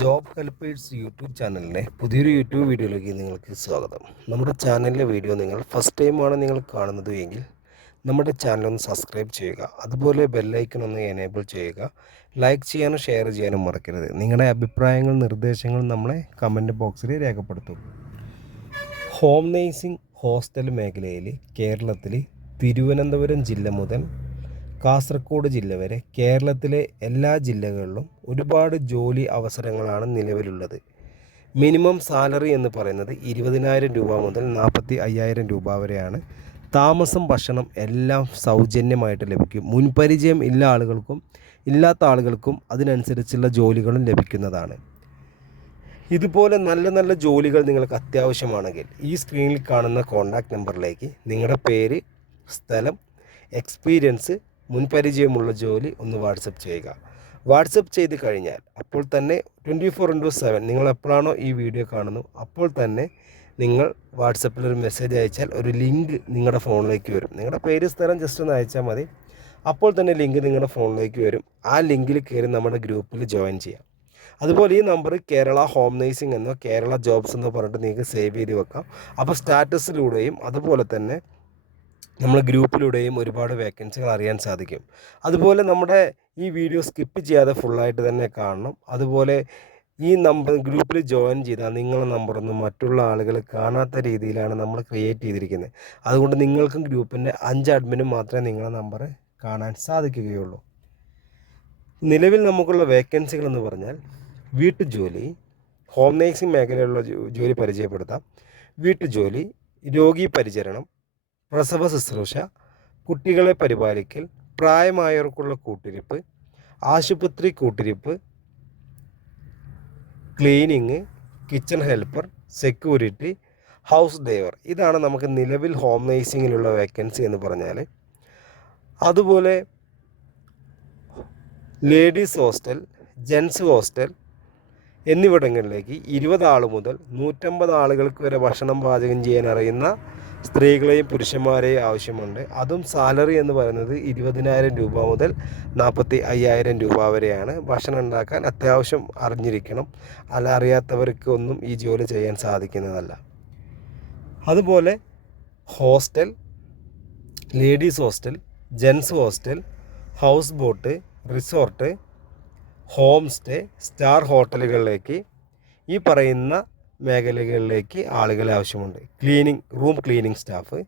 Job helpers YouTube ചാനലിലെ പുതിയൊരു YouTube വീഡിയോയിലേക്ക് നിങ്ങൾക്ക് സ്വാഗതം. നമ്മുടെ ചാനലിലെ വീഡിയോ നിങ്ങൾ ഫസ്റ്റ് ടൈമാണ് നിങ്ങൾ കാണുന്നത് എങ്കിൽ നമ്മുടെ ചാനൽ ഒന്ന് സബ്സ്ക്രൈബ് ചെയ്യുക. അതുപോലെ ബെല്ലൈക്കൺ ഒന്ന് എനേബിൾ ചെയ്യുക. ലൈക്ക് ചെയ്യാനും ഷെയർ ചെയ്യാനും മറക്കരുത്. നിങ്ങളുടെ അഭിപ്രായങ്ങൾ നിർദ്ദേശങ്ങൾ നമ്മളെ കമൻറ്റ് ബോക്സിൽ രേഖപ്പെടുത്തും. ഹോം നേഴ്സിംഗ് ഹോസ്റ്റൽ മേഖലയിൽ കേരളത്തിൽ തിരുവനന്തപുരം ജില്ല മുതൽ കാസർഗോഡ് ജില്ല വരെ കേരളത്തിലെ എല്ലാ ജില്ലകളിലും ഒരുപാട് ജോലി അവസരങ്ങളാണ് നിലവിലുള്ളത്. മിനിമം സാലറി എന്ന് പറയുന്നത് 20,000 രൂപ മുതൽ 45,000 രൂപ വരെയാണ്. താമസം ഭക്ഷണം എല്ലാം സൗജന്യമായിട്ട് ലഭിക്കും. മുൻപരിചയം ഇല്ലാത്ത ആളുകൾക്കും അതിനനുസരിച്ചുള്ള ജോലികളും ലഭിക്കുന്നതാണ്. ഇതുപോലെ നല്ല നല്ല ജോലികൾ നിങ്ങൾക്ക് അത്യാവശ്യമാണെങ്കിൽ ഈ സ്ക്രീനിൽ കാണുന്ന കോൺടാക്റ്റ് നമ്പറിലേക്ക് നിങ്ങളുടെ പേര്, സ്ഥലം, എക്സ്പീരിയൻസ്, മുൻപരിചയമുള്ള ജോലി ഒന്ന് വാട്സപ്പ് ചെയ്യുക. വാട്സപ്പ് ചെയ്ത് കഴിഞ്ഞാൽ അപ്പോൾ തന്നെ 24/7 നിങ്ങൾ എപ്പോഴാണോ ഈ വീഡിയോ കാണുന്നു അപ്പോൾ തന്നെ നിങ്ങൾ വാട്സപ്പിൽ ഒരു മെസ്സേജ് അയച്ചാൽ ഒരു ലിങ്ക് നിങ്ങളുടെ ഫോണിലേക്ക് വരും. നിങ്ങളുടെ പേര്, സ്ഥലം ജസ്റ്റ് ഒന്ന് അയച്ചാൽ മതി. അപ്പോൾ തന്നെ ലിങ്ക് നിങ്ങളുടെ ഫോണിലേക്ക് വരും. ആ ലിങ്കിൽ കയറി നമ്മുടെ ഗ്രൂപ്പിൽ ജോയിൻ ചെയ്യാം. അതുപോലെ ഈ നമ്പർ കേരള ഹോം നേഴ്സിംഗ് എന്നോ കേരള ജോബ്സ് എന്നോ പറഞ്ഞിട്ട് നിങ്ങൾക്ക് സേവ് ചെയ്ത് വെക്കാം. അപ്പോൾ സ്റ്റാറ്റസിലൂടെയും അതുപോലെ തന്നെ നമ്മൾ ഗ്രൂപ്പിലൂടെയും ഒരുപാട് വേക്കൻസികൾ അറിയാൻ സാധിക്കും. അതുപോലെ നമ്മുടെ ഈ വീഡിയോ സ്കിപ്പ് ചെയ്യാതെ ഫുള്ളായിട്ട് തന്നെ കാണണം. അതുപോലെ ഈ നമ്പർ ഗ്രൂപ്പിൽ ജോയിൻ ചെയ്താൽ നിങ്ങളുടെ നമ്പറൊന്നും മറ്റുള്ള ആളുകൾ കാണാത്ത രീതിയിലാണ് നമ്മൾ ക്രിയേറ്റ് ചെയ്തിരിക്കുന്നത്. അതുകൊണ്ട് നിങ്ങൾക്കും ഗ്രൂപ്പിൻ്റെ 5 അഡ്മിനും മാത്രമേ നിങ്ങളുടെ നമ്പർ കാണാൻ സാധിക്കുകയുള്ളൂ. നിലവിൽ നമുക്കുള്ള വേക്കൻസികൾ എന്ന് പറഞ്ഞാൽ വീട്ടുജോലി, ഹോം നേഴ്സിംഗ് മേഖലയിലുള്ള ജോലി പരിചയപ്പെടുത്താം, വീട്ടുജോലി, രോഗി പരിചരണം, പ്രസവ ശുശ്രൂഷ, കുട്ടികളെ പരിപാലിക്കൽ, പ്രായമായവർക്കുള്ള കൂട്ടിരിപ്പ്, ആശുപത്രി കൂട്ടിരിപ്പ്, cleaning, kitchen helper, security, house driver. ഇതാണ് നമുക്ക് നിലവിൽ ഹോം നേഴ്സിങ്ങിലുള്ള വേക്കൻസി എന്ന് പറഞ്ഞാൽ. അതുപോലെ ലേഡീസ് ഹോസ്റ്റൽ, ജെൻസ് ഹോസ്റ്റൽ എന്നിവിടങ്ങളിലേക്ക് 20 ആൾ മുതൽ 150 ആളുകൾക്ക് വരെ ഭക്ഷണം പാചകം ചെയ്യാൻ അറിയുന്ന സ്ത്രീകളെയും പുരുഷന്മാരെയും ആവശ്യമുണ്ട്. അതും സാലറി എന്ന് പറയുന്നത് 20,000 രൂപ മുതൽ 45,000 രൂപ വരെയാണ്. ഭക്ഷണം ഉണ്ടാക്കാൻ അത്യാവശ്യം അറിഞ്ഞിരിക്കണം. അറിയാത്തവർക്കൊന്നും ഈ ജോലി ചെയ്യാൻ സാധിക്കുന്നതല്ല. അതുപോലെ hostel, ladies hostel, gents hostel, house boat, resort, home stay, star ഹോട്ടലുകളിലേക്ക് ഈ പറയുന്ന മേഖലകളിലേക്ക് ആളുകളെ ആവശ്യമുണ്ട്. Room cleaning staff,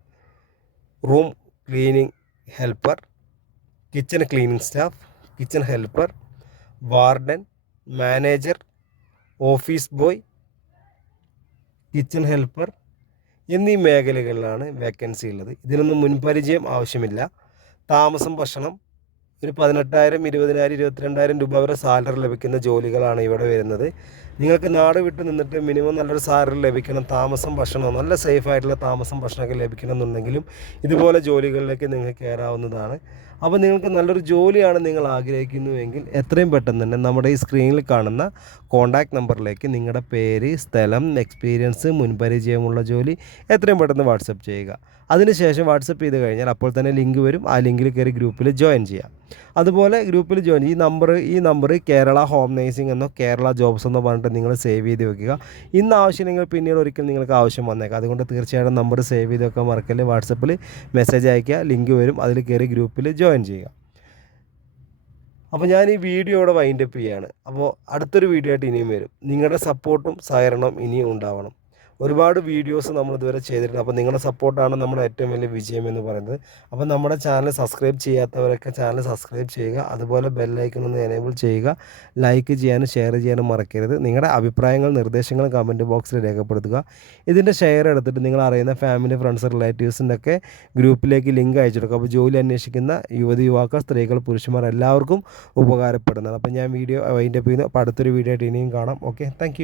room cleaning helper, kitchen cleaning staff, kitchen helper, warden, manager, office boy, kitchen helper എന്നീ മേഖലകളിലാണ് വേക്കൻസി ഉള്ളത്. ഇതിനൊന്നും മുൻപരിചയം ആവശ്യമില്ല. താമസം ഭക്ഷണം ഒരു 18,000, 20,000, 22,000 രൂപ വരെ സാലറി ലഭിക്കുന്ന ജോലികളാണ് ഇവിടെ വരുന്നത്. നിങ്ങൾക്ക് നാട് വിട്ട് നിന്നിട്ട് മിനിമം നല്ലൊരു സാലറി ലഭിക്കണം, താമസം ഭക്ഷണം നല്ല സേഫായിട്ടുള്ള താമസം ഭക്ഷണമൊക്കെ ലഭിക്കണം എന്നുണ്ടെങ്കിലും ഇതുപോലെ ജോലികളിലേക്ക് നിങ്ങൾക്ക് കയറാവുന്നതാണ്. അപ്പോൾ നിങ്ങൾക്ക് നല്ലൊരു ജോലിയാണ് നിങ്ങൾ ആഗ്രഹിക്കുന്നുവെങ്കിൽ എത്രയും പെട്ടെന്ന് തന്നെ നമ്മുടെ ഈ സ്ക്രീനിൽ കാണുന്ന കോൺടാക്റ്റ് നമ്പറിലേക്ക് നിങ്ങളുടെ പേര്, സ്ഥലം, എക്സ്പീരിയൻസ്, മുൻപരിചയമുള്ള ജോലി എത്രയും പെട്ടെന്ന് വാട്സപ്പ് ചെയ്യുക. അതിനുശേഷം വാട്സപ്പ് ചെയ്ത് കഴിഞ്ഞാൽ അപ്പോൾ തന്നെ ലിങ്ക് വരും. ആ ലിങ്കിൽ കയറി ഗ്രൂപ്പിൽ ജോയിൻ ചെയ്യാം. അതുപോലെ ഗ്രൂപ്പിൽ ജോയിൻ ഈ നമ്പർ കേരള ഹോം നേഴ്സിംഗ് എന്നോ കേരള ജോബ്സ് എന്നോ പറഞ്ഞിട്ട് നിങ്ങൾ സേവ് ചെയ്ത് വെക്കുക. ഇന്ന് ആവശ്യമില്ലെങ്കിൽ പിന്നീട് ഒരിക്കൽ നിങ്ങൾക്ക് ആവശ്യം വന്നേക്കാം. അതുകൊണ്ട് തീർച്ചയായിട്ടും നമ്പർ സേവ് ചെയ്ത് വെക്കാൻ മറക്കല്ലേ. വാട്സപ്പിൽ മെസ്സേജ് അയയ്ക്കുക, ലിങ്ക് വരും, അതിൽ കയറി ഗ്രൂപ്പിൽ ജോയിൻ ചെയ്യുക. അപ്പോൾ ഞാൻ ഈ വീഡിയോ ഇവിടെ വൈൻഡപ്പ് ചെയ്യുകയാണ്. അപ്പോൾ അടുത്തൊരു വീഡിയോ ആയിട്ട് ഇനിയും വരും. നിങ്ങളുടെ സപ്പോർട്ടും സഹകരണവും ഇനിയും ഉണ്ടാവണം. ഒരുപാട് വീഡിയോസ് നമ്മളിതുവരെ ചെയ്തിട്ടുണ്ട്. അപ്പോൾ നിങ്ങളുടെ സപ്പോർട്ടാണ് നമ്മുടെ ഏറ്റവും വലിയ വിജയം എന്ന് പറയുന്നത്. അപ്പോൾ നമ്മുടെ ചാനൽ സബ്സ്ക്രൈബ് ചെയ്യാത്തവരൊക്കെ ചാനൽ സബ്സ്ക്രൈബ് ചെയ്യുക. അതുപോലെ ബെല്ലൈക്കൺ ഒന്ന് എനേബിൾ ചെയ്യുക. ലൈക്ക് ചെയ്യാനും ഷെയർ ചെയ്യാനും മറക്കരുത്. നിങ്ങളുടെ അഭിപ്രായങ്ങൾ, നിർദ്ദേശങ്ങൾ കമൻറ്റ് ബോക്സിൽ രേഖപ്പെടുത്തുക. ഇതിൻ്റെ ഷെയർ എടുത്തിട്ട് നിങ്ങൾ അറിയുന്ന ഫാമിലി, ഫ്രണ്ട്സ്, റിലേറ്റീവ്സിൻ്റെ ഒക്കെ ഗ്രൂപ്പിലേക്ക് ലിങ്ക് അയച്ചു കൊടുക്കുക. അപ്പോൾ ജോലി അന്വേഷിക്കുന്ന യുവതി, സ്ത്രീകൾ, പുരുഷന്മാർ എല്ലാവർക്കും ഉപകാരപ്പെടുന്നതാണ്. അപ്പോൾ ഞാൻ വീഡിയോ വൈൻഡപ്പ് ചെയ്യുന്നു. അപ്പോൾ അടുത്തൊരു വീഡിയോ ആയിട്ട് ഇനിയും കാണാം. Okay, thank